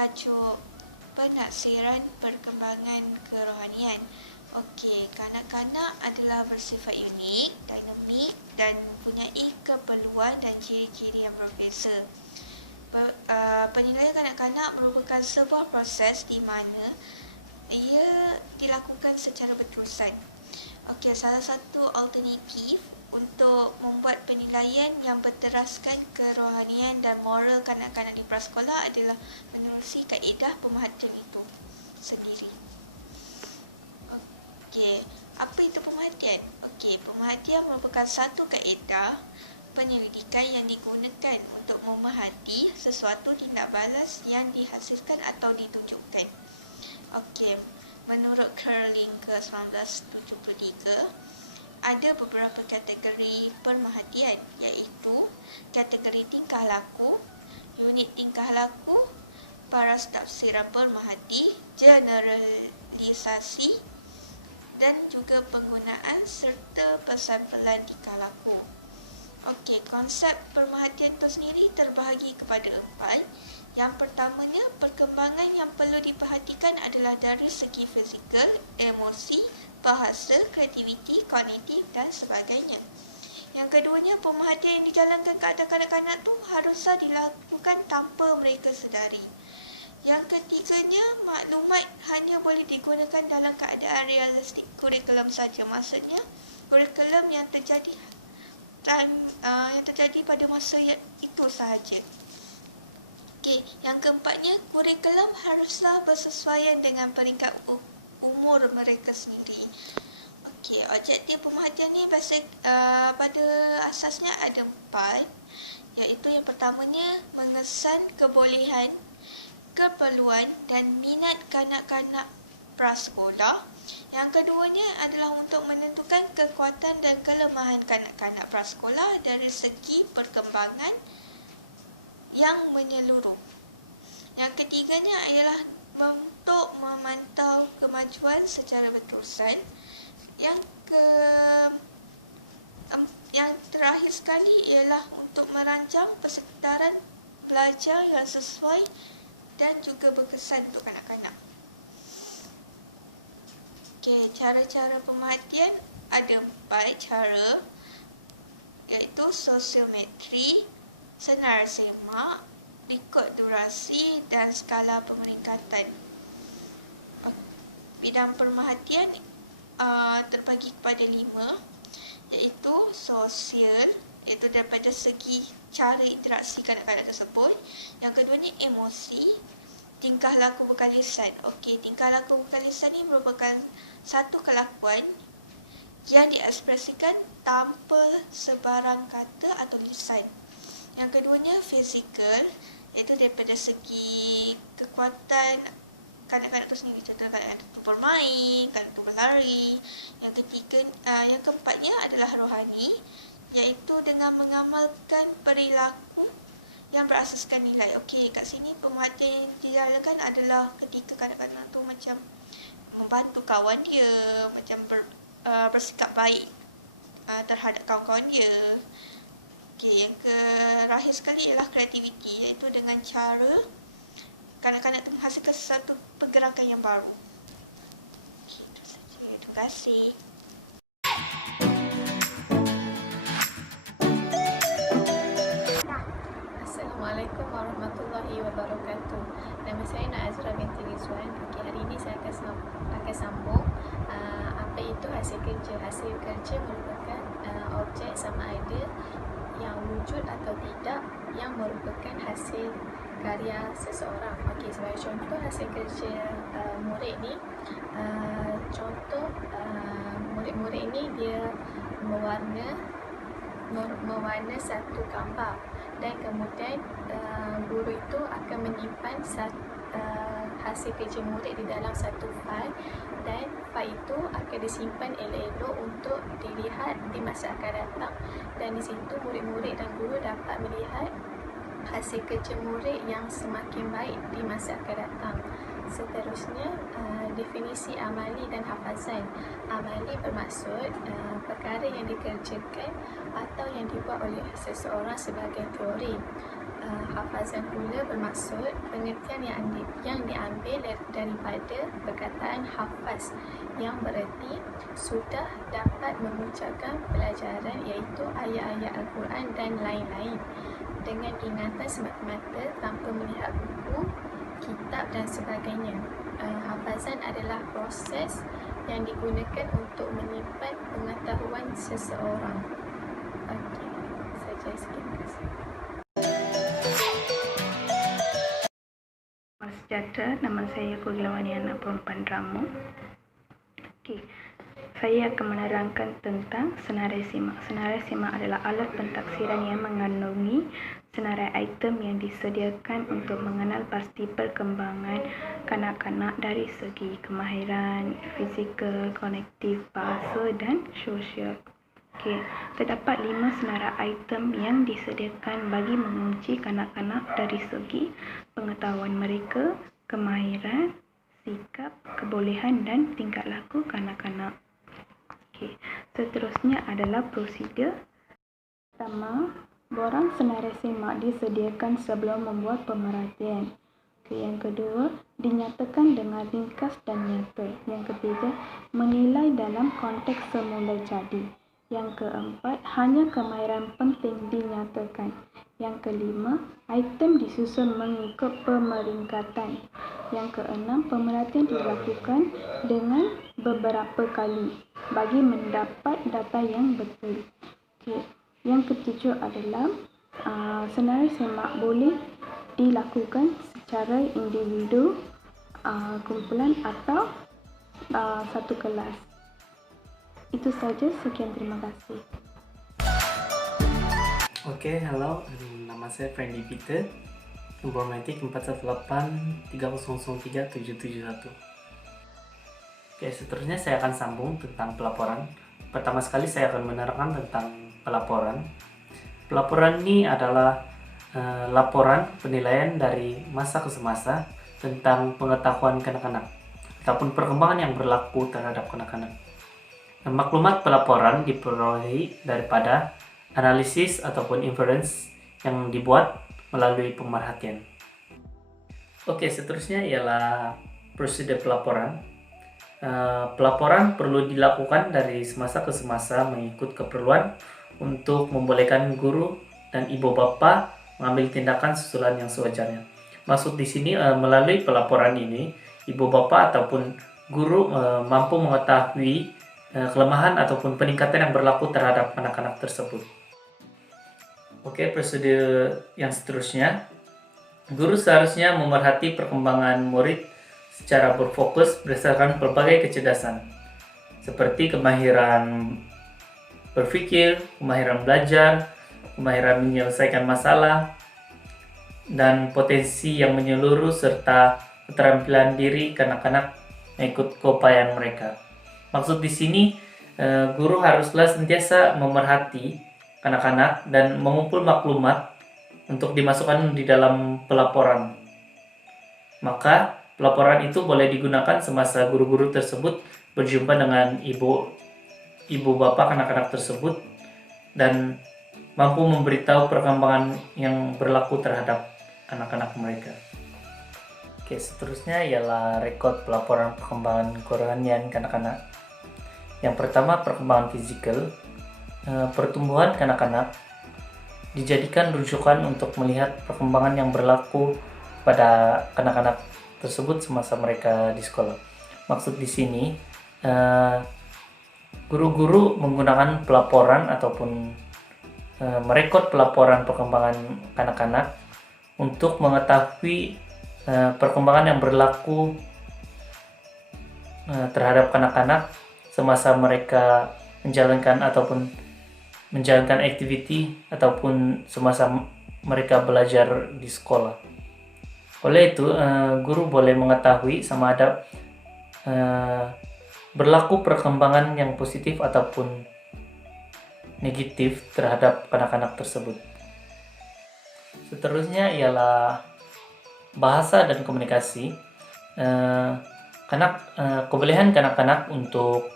tajuk penaksiran perkembangan kerohanian. Okey, kanak-kanak adalah bersifat unik, dinamik dan mempunyai keperluan dan ciri-ciri yang berbeza. Penilaian kanak-kanak merupakan sebuah proses di mana ia dilakukan secara berterusan. Okey, salah satu alternatif untuk membuat penilaian yang berteraskan kerohanian dan moral kanak-kanak di prasekolah adalah menerusi kaedah pemerhatian itu sendiri. Okey, apa itu pemerhatian? Okey, pemerhatian merupakan satu kaedah penyelidikan yang digunakan untuk memerhati sesuatu tindak balas yang dihasilkan atau ditunjukkan. Okey, menurut Curling ke 1973, ada beberapa kategori pemerhatian, iaitu kategori tingkah laku, unit tingkah laku, paras tafsiran pemerhati, generalisasi dan juga penggunaan serta persampelan tingkah laku. Okey, konsep pemerhatian itu sendiri terbahagi kepada 4. Yang pertamanya, perkembangan yang perlu diperhatikan adalah dari segi fizikal, emosi, bahasa, kreativiti, kognitif dan sebagainya. Yang keduanya, pemerhatian yang dijalankan kepada kanak-kanak tu haruslah dilakukan tanpa mereka sedari. Yang ketiganya, maklumat hanya boleh digunakan dalam keadaan realistik kurikulum saja. Maksudnya, kurikulum yang terjadi pada masa itu sahaja. Okey, yang keempatnya, kurikulum haruslah bersesuaian dengan peringkat umur mereka sendiri. Okey, objektif pemerhatian ni pada asasnya ada 4, iaitu yang pertamanya mengesan kebolehan, keperluan dan minat kanak-kanak prasekolah. Yang keduanya adalah untuk menentukan kekuatan dan kelemahan kanak-kanak prasekolah dari segi perkembangan yang menyeluruh. Yang ketiganya ialah untuk memantau kemajuan secara berterusan. Yang terakhir sekali ialah untuk merancang persekitaran belajar yang sesuai dan juga berkesan untuk kanak-kanak. Okey, cara-cara pemerhatian ada 4 cara, iaitu sosiometri, senar semak, rekod durasi dan skala pemeringkatan. Bidang pemerhatian terbagi kepada 5, iaitu sosial, iaitu daripada segi cara interaksi kanak-kanak tersebut. Yang keduanya emosi, tingkah laku bukan lisan. Okey, tingkah laku bukan lisan ni merupakan satu kelakuan yang diekspresikan tanpa sebarang kata atau lisan. Yang keduanya fizikal, iaitu daripada segi kekuatan kanak-kanak itu sendiri. Contoh, kanak-kanak itu bermain, kanak itu berlari. Yang keempatnya adalah rohani, iaitu dengan mengamalkan perilaku yang berasaskan nilai. Okey, kat sini pemerhatian yang dijalankan adalah ketika kanak-kanak tu macam membantu kawan dia, macam bersikap baik terhadap kawan-kawan dia. Okey, yang terakhir sekali ialah kreativiti, iaitu dengan cara kanak-kanak itu menghasilkan sesuatu pergerakan yang baru. Okey, itu saja. Terima kasih. Assalamualaikum warahmatullahi wabarakatuh. Nama saya Nazra binti Rizwan. Okey, hari ini saya akan sambung apa itu hasil kerja. Hasil kerja merupakan objek sama ada yang wujud atau tidak yang merupakan hasil karya seseorang. Okey, sebagai contoh hasil kerja murid ni, contoh murid-murid ni dia mewarna satu gambar dan kemudian guru itu akan menyimpan hasil kerja murid di dalam satu fail, dan fail itu akan disimpan elok-elok untuk dilihat di masa akan datang, dan di situ murid-murid dan guru dapat melihat hasil kerja murid yang semakin baik di masa akan datang. Seterusnya, definisi amali dan hafazan. Amali bermaksud perkara yang dikerjakan atau yang dibuat oleh seseorang sebagai teori. hafazan pula bermaksud pengertian yang diambil daripada perkataan hafaz yang bererti sudah dapat mengucapkan pelajaran iaitu ayat-ayat Al-Quran dan lain-lain dengan ingatan semata-mata tanpa melihat buku, kitab dan sebagainya. Hafazan adalah proses yang digunakan untuk menyimpan pengetahuan seseorang. Okey, saja sikit. Terima kasih. Sejahtera, nama saya Kogilawani anak perempuan Ramu. Okey, saya akan menerangkan tentang senarai simak. Senarai simak adalah alat pentaksiran yang mengandungi senarai item yang disediakan untuk mengenal pasti perkembangan kanak-kanak dari segi kemahiran, fizikal, kognitif, bahasa dan sosial. Okey, terdapat 5 senarai item yang disediakan bagi menguji kanak-kanak dari segi pengetahuan mereka, kemahiran, sikap, kebolehan dan tingkah laku kanak-kanak. Okey, seterusnya adalah prosedur. Pertama, borang senarai simak disediakan sebelum membuat pemerhatian. Okey, yang kedua, dinyatakan dengan ringkas dan nyata. Yang ketiga, menilai dalam konteks semula jadi. Yang keempat, hanya kemahiran penting dinyatakan. Yang kelima, item disusun mengikut pemeringkatan. Yang keenam, pemerhatian dilakukan dengan beberapa kali bagi mendapat data yang betul. Okay. Yang ketujuh adalah senarai simak boleh dilakukan secara individu, kumpulan atau satu kelas. Itu saja, sekian, terima kasih. Oke, halo, nama saya Friendly Peter, nomor matik 41830033771. Oke, seterusnya saya akan sambung tentang pelaporan. Pertama sekali saya akan menerangkan tentang pelaporan. Pelaporan ini adalah laporan penilaian dari masa ke semasa tentang pengetahuan kanak-kanak ataupun perkembangan yang berlaku terhadap kanak-kanak. Maklumat pelaporan diperolehi daripada analisis ataupun inference yang dibuat melalui pemerhatian. Oke, seterusnya ialah prosedur pelaporan. Pelaporan perlu dilakukan dari semasa ke semasa mengikut keperluan untuk membolehkan guru dan ibu bapa mengambil tindakan susulan yang sewajarnya. Maksud di sini melalui pelaporan ini, ibu bapa ataupun guru mampu mengetahui kelemahan ataupun peningkatan yang berlaku terhadap anak-anak tersebut. Oke, prosedur yang seterusnya. Guru seharusnya memerhati perkembangan murid secara berfokus berdasarkan berbagai kecerdasan, seperti kemahiran berpikir, kemahiran belajar, kemahiran menyelesaikan masalah, dan potensi yang menyeluruh serta keterampilan diri kanak-kanak mengikut keupayaan mereka. Maksud di sini, guru haruslah sentiasa memerhati kanak-kanak dan mengumpul maklumat untuk dimasukkan di dalam pelaporan. Maka, pelaporan itu boleh digunakan semasa guru-guru tersebut berjumpa dengan ibu bapa kanak-kanak tersebut dan mampu memberitahu perkembangan yang berlaku terhadap anak-anak mereka. Oke, seterusnya ialah rekod pelaporan perkembangan kerohanian kanak-kanak. Yang pertama, perkembangan fisikal. Pertumbuhan kanak-kanak dijadikan rujukan untuk melihat perkembangan yang berlaku pada kanak-kanak tersebut semasa mereka di sekolah. Maksud di sini, guru-guru menggunakan pelaporan ataupun merekod pelaporan perkembangan kanak-kanak untuk mengetahui perkembangan yang berlaku terhadap kanak-kanak semasa mereka menjalankan aktiviti ataupun semasa mereka belajar di sekolah. Oleh itu, guru boleh mengetahui sama ada berlaku perkembangan yang positif ataupun negatif terhadap kanak-kanak tersebut. Seterusnya ialah bahasa dan komunikasi. Kebolehan kanak-kanak untuk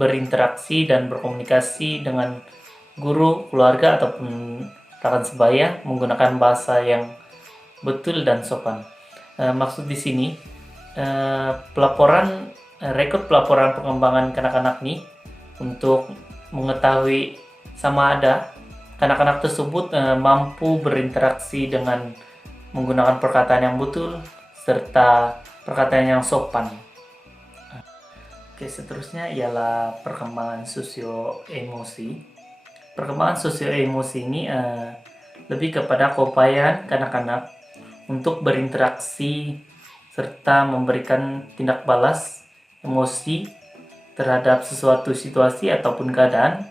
berinteraksi dan berkomunikasi dengan guru, keluarga ataupun rekan sebaya menggunakan bahasa yang betul dan sopan. Maksud di sini rekod pelaporan pengembangan kanak-kanak nih untuk mengetahui sama ada kanak-kanak tersebut mampu berinteraksi dengan menggunakan perkataan yang betul serta perkataan yang sopan. Oke, seterusnya ialah perkembangan sosio-emosi. Perkembangan sosio-emosi ini lebih kepada keupayaan kanak-kanak untuk berinteraksi serta memberikan tindak balas emosi terhadap sesuatu situasi ataupun keadaan,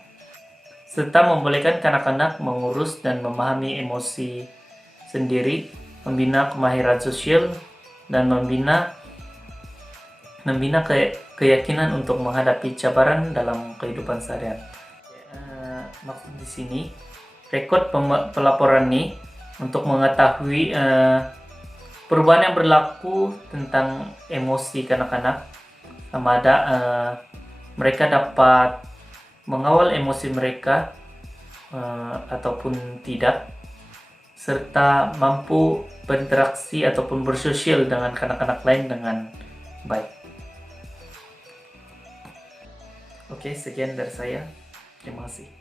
serta membolehkan kanak-kanak mengurus dan memahami emosi sendiri, membina kemahiran sosial, dan membina keyakinan untuk menghadapi cabaran dalam kehidupan seharian. Maksud di sini, rekod pelaporan ini untuk mengetahui perubahan yang berlaku tentang emosi kanak-kanak, sama ada mereka dapat mengawal emosi mereka ataupun tidak, serta mampu berinteraksi ataupun bersosial dengan kanak-kanak lain dengan baik. Oke, sekian dari saya. Terima kasih.